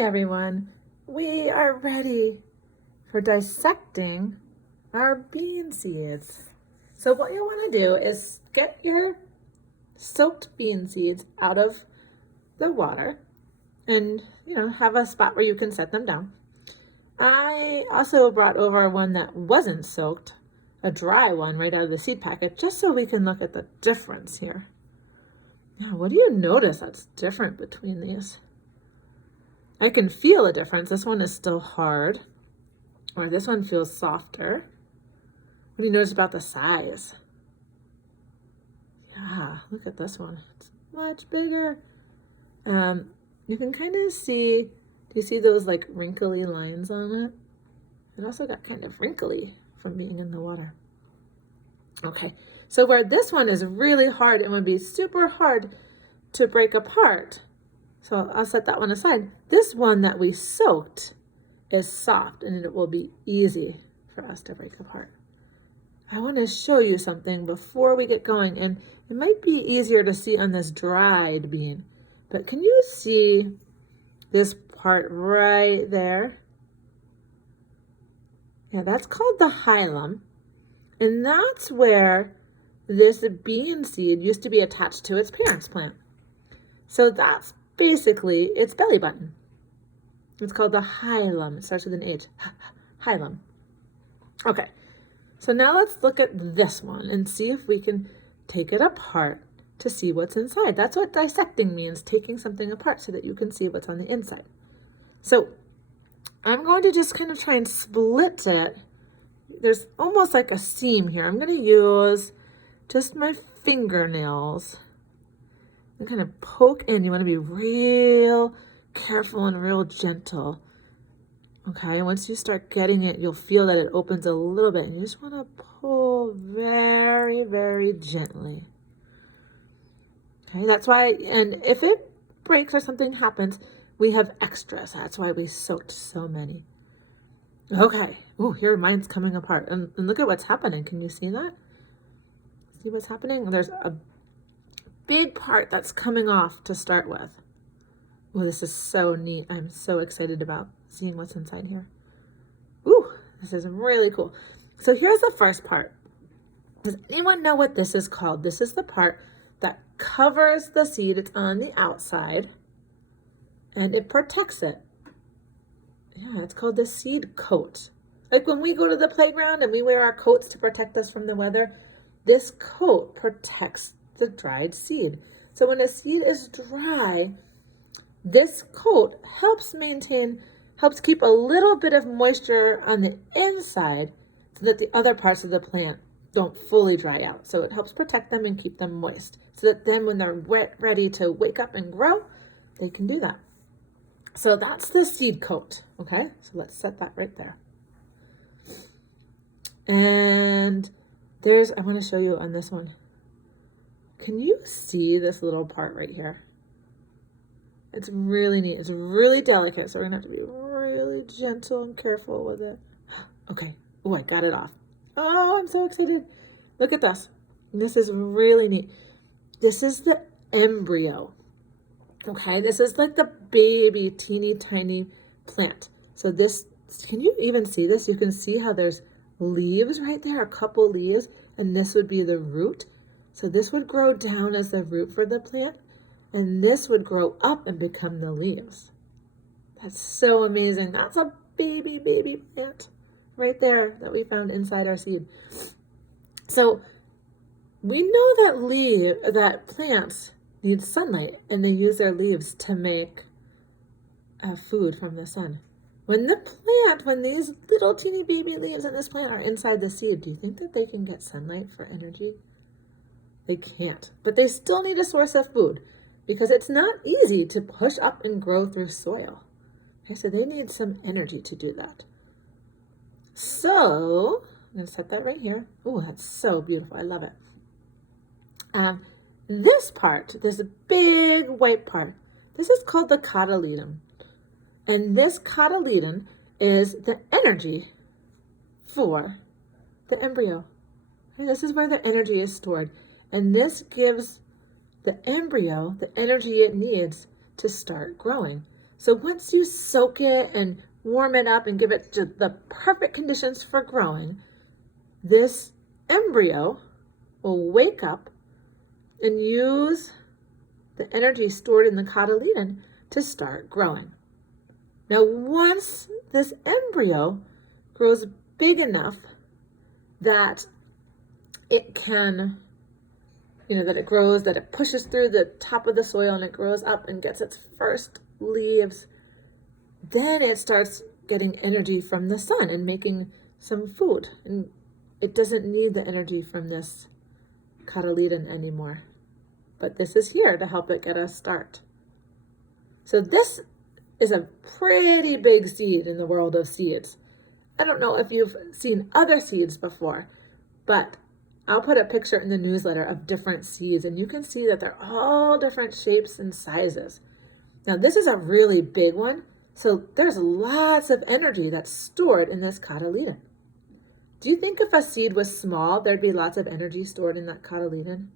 everyone. We are ready for dissecting our bean seeds. So what you want to do is get your soaked bean seeds out of the water and, have a spot where you can set them down. I also brought over one that wasn't soaked, a dry one right out of the seed packet, just so we can look at the difference here. Yeah, what do you notice that's different between these? I can feel a difference. This one is still hard, or this one feels softer. What do you notice about the size? Yeah, look at this one. It's much bigger. You can kind of see, do you see those like wrinkly lines on it? It also got kind of wrinkly from being in the water. Okay, so where this one is really hard and would be super hard to break apart, so I'll set that one aside. This one that we soaked is soft and it will be easy for us to break apart. I want to show you something before we get going, and it might be easier to see on this dried bean, but can you see this part right there? Yeah, that's called the hilum, and that's where this bean seed used to be attached to its parent's plant. So that's basically its belly button. It's called the hilum. It starts with an H. Hilum. Okay, so now let's look at this one and see if we can take it apart to see what's inside. That's what dissecting means, taking something apart so that you can see what's on the inside. So I'm going to just kind of try and split it. There's almost like a seam here. I'm going to use just my fingernails and kind of poke in. You want to be real careful and real gentle. Okay, once you start getting it, you'll feel that it opens a little bit, and you just want to pull very, very gently. Okay, that's why, and if it breaks or something happens, we have extras. That's why we soaked so many. Okay, oh, here mine's coming apart, and look at what's happening. Can you see that? See what's happening? There's a big part that's coming off to start with. Oh, this is so neat. I'm so excited about seeing what's inside here. Ooh, this is really cool. So here's the first part. Does anyone know what this is called? This is the part that covers the seed. It's on the outside and it protects it. Yeah, it's called the seed coat. Like when we go to the playground and we wear our coats to protect us from the weather, this coat protects the dried seed. So when a seed is dry, this coat helps keep a little bit of moisture on the inside so that the other parts of the plant don't fully dry out. So it helps protect them and keep them moist so that then when they're ready to wake up and grow, they can do that. So that's the seed coat, okay? So let's set that right there. And I want to show you on this one. Can you see this little part right here? It's really neat. It's really delicate, so we're going to have to be really gentle and careful with it. Okay. Oh, I got it off. Oh, I'm so excited. Look at this. This is really neat. This is the embryo. Okay, this is like the baby, teeny tiny plant. So this, can you even see this? You can see how there's leaves right there, a couple leaves, and this would be the root. So this would grow down as the root for the plant, and this would grow up and become the leaves. That's so amazing. That's a baby plant right there that we found inside our seed. So we know that plants need sunlight, and they use their leaves to make food from the sun. When these little teeny baby leaves in this plant are inside the seed, do you think that they can get sunlight for energy? They can't, but they still need a source of food because it's not easy to push up and grow through soil. Okay, so they need some energy to do that. So I'm going to set that right here. Oh, that's so beautiful. I love it. This part, this big white part, this is called the cotyledon. And this cotyledon is the energy for the embryo. And this is where the energy is stored. And this gives the embryo the energy it needs to start growing. So once you soak it and warm it up and give it the perfect conditions for growing, this embryo will wake up and use the energy stored in the cotyledon to start growing. Now, once this embryo grows big enough that it can, that it pushes through the top of the soil and it grows up and gets its first leaves, then it starts getting energy from the sun and making some food. And it doesn't need the energy from this cotyledon anymore. But this is here to help it get a start. So this is a pretty big seed in the world of seeds. I don't know if you've seen other seeds before, but I'll put a picture in the newsletter of different seeds, and you can see that they're all different shapes and sizes. Now, this is a really big one, so there's lots of energy that's stored in this cotyledon. Do you think if a seed was small, there'd be lots of energy stored in that cotyledon?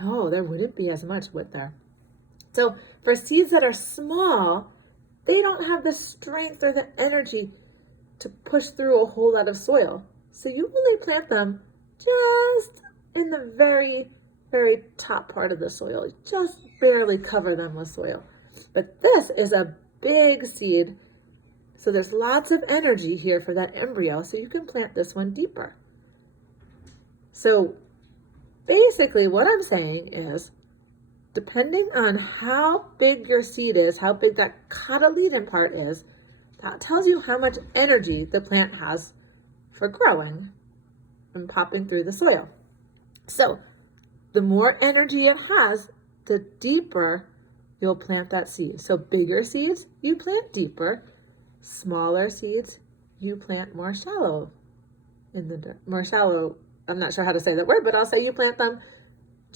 No, there wouldn't be as much, would there? So for seeds that are small, they don't have the strength or the energy to push through a whole lot of soil. So you only plant them just in the very, very top part of the soil. Just barely cover them with soil. But this is a big seed, so there's lots of energy here for that embryo, so you can plant this one deeper. So basically what I'm saying is, depending on how big your seed is, how big that cotyledon part is, that tells you how much energy the plant has for growing and popping through the soil. So the more energy it has, the deeper you'll plant that seed. So bigger seeds, you plant deeper. Smaller seeds, you plant more shallow. I'm not sure how to say that word, but I'll say you plant them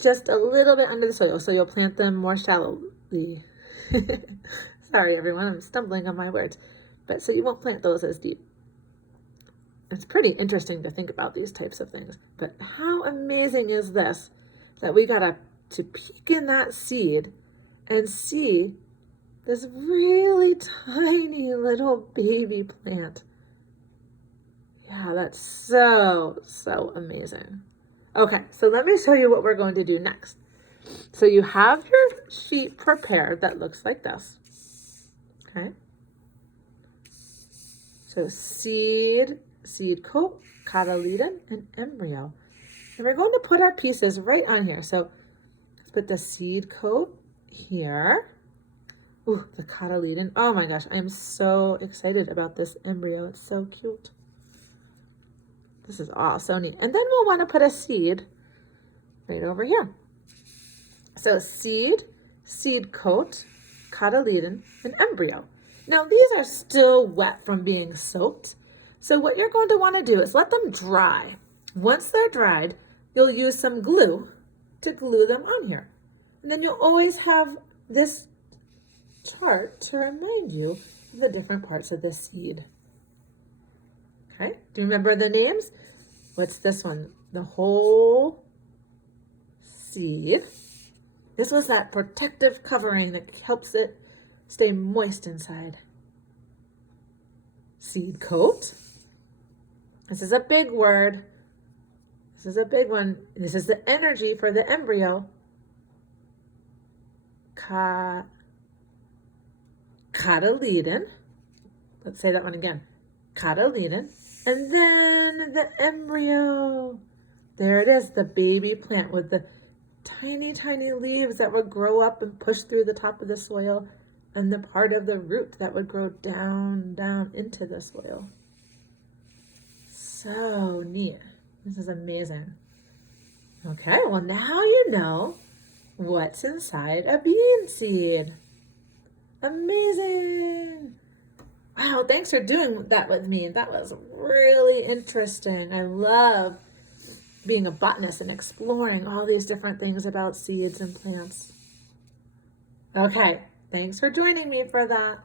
just a little bit under the soil. So you'll plant them more shallowly. Sorry, everyone, I'm stumbling on my words. But so you won't plant those as deep. It's pretty interesting to think about these types of things. But how amazing is this, that we got to peek in that seed and see this really tiny little baby plant. Yeah, that's so amazing. Okay, so let me show you what we're going to do next. So you have your sheet prepared that looks like this. Okay. So seed coat, cotyledon, and embryo. And we're going to put our pieces right on here. So let's put the seed coat here. Ooh, the cotyledon. Oh my gosh, I am so excited about this embryo. It's so cute. This is all so neat. And then we'll want to put a seed right over here. So seed coat, cotyledon, and embryo. Now these are still wet from being soaked. So what you're going to want to do is let them dry. Once they're dried, you'll use some glue to glue them on here. And then you'll always have this chart to remind you of the different parts of the seed. Okay, do you remember the names? What's this one? The whole seed. This was that protective covering that helps it stay moist inside. Seed coat. This is a big word. This is a big one. This is the energy for the embryo. Cotyledon. Let's say that one again. Cotyledon. And then the embryo. There it is, the baby plant with the tiny, tiny leaves that would grow up and push through the top of the soil, and the part of the root that would grow down into the soil. So neat. This is amazing. Okay, well now you know what's inside a bean seed. Amazing. Wow, thanks for doing that with me. That was really interesting. I love being a botanist and exploring all these different things about seeds and plants. Okay, thanks for joining me for that.